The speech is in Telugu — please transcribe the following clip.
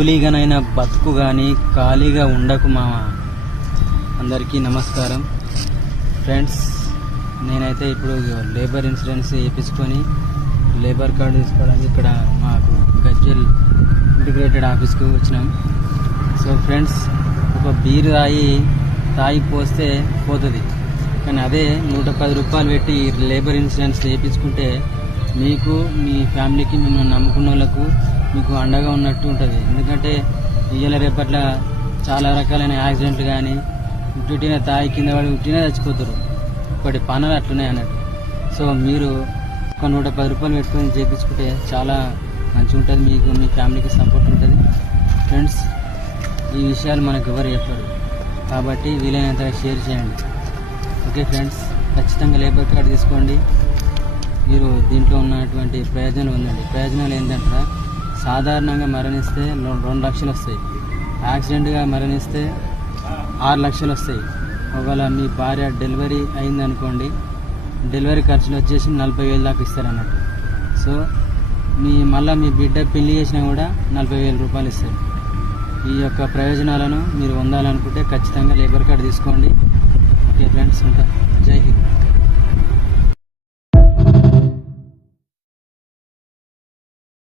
కూలీగానైనా బతుకు కానీ ఖాళీగా ఉండకు మామ. అందరికీ నమస్కారం ఫ్రెండ్స్. నేనైతే ఇప్పుడు లేబర్ ఇన్సూరెన్స్ వేయించుకొని లేబర్ కార్డు తీసుకోవడానికి ఇక్కడ మాకు గజ్వెల్ ఇంటిగ్రేటెడ్ ఆఫీస్కి వచ్చినాం. సో ఫ్రెండ్స్, ఒక బీరు తాగి పోస్తే పోతుంది, కానీ అదే 110 రూపాయలు పెట్టి లేబర్ ఇన్సూరెన్స్ వేయించుకుంటే మీకు, మీ ఫ్యామిలీకి, మిమ్మల్ని నమ్ముకున్న వాళ్ళకు మీకు అండగా ఉన్నట్టు ఉంటుంది. ఎందుకంటే ఇవాళ రేపట్ల చాలా రకాలైన యాక్సిడెంట్లు కానీ ఉట్టిన తాగి కింద పడి ఉట్టినే చచ్చిపోతారు. ఇప్పటి పనులు అట్లున్నాయి అన్నట్టు. సో మీరు ఒక 110 రూపాయలు పెట్టుకొని చేయించుకుంటే చాలా మంచిగా ఉంటుంది, మీకు, మీ ఫ్యామిలీకి సపోర్ట్ ఉంటుంది. ఫ్రెండ్స్, ఈ విషయాలు మనకు ఎవరు చెప్పారు కాబట్టి వీలైనంతగా షేర్ చేయండి. ఓకే ఫ్రెండ్స్, ఖచ్చితంగా లేబర్ కార్డు తీసుకోండి. మీరు దీంట్లో ఉన్నటువంటి ప్రయోజనాలు ఉందండి. ప్రయోజనాలు ఏంటంటే సాధారణంగా మరణిస్తే 2 లక్షలు వస్తాయి, యాక్సిడెంట్గా మరణిస్తే 6 లక్షలు వస్తాయి. ఒకవేళ మీ భార్య డెలివరీ అయిందనుకోండి, డెలివరీ ఖర్చులు వచ్చేసి 40,000 దాకా ఇస్తారన్నట్టు. సో మళ్ళీ మీ బిడ్డ పెళ్లి చేసినా కూడా 40,000 రూపాయలు ఇస్తారు. ఈ యొక్క ప్రయోజనాలను మీరు పొందాలనుకుంటే ఖచ్చితంగా లేబర్ కార్డు తీసుకోండి. ఓకే ఫ్రెండ్స్, ఉంటా. జై హింద్.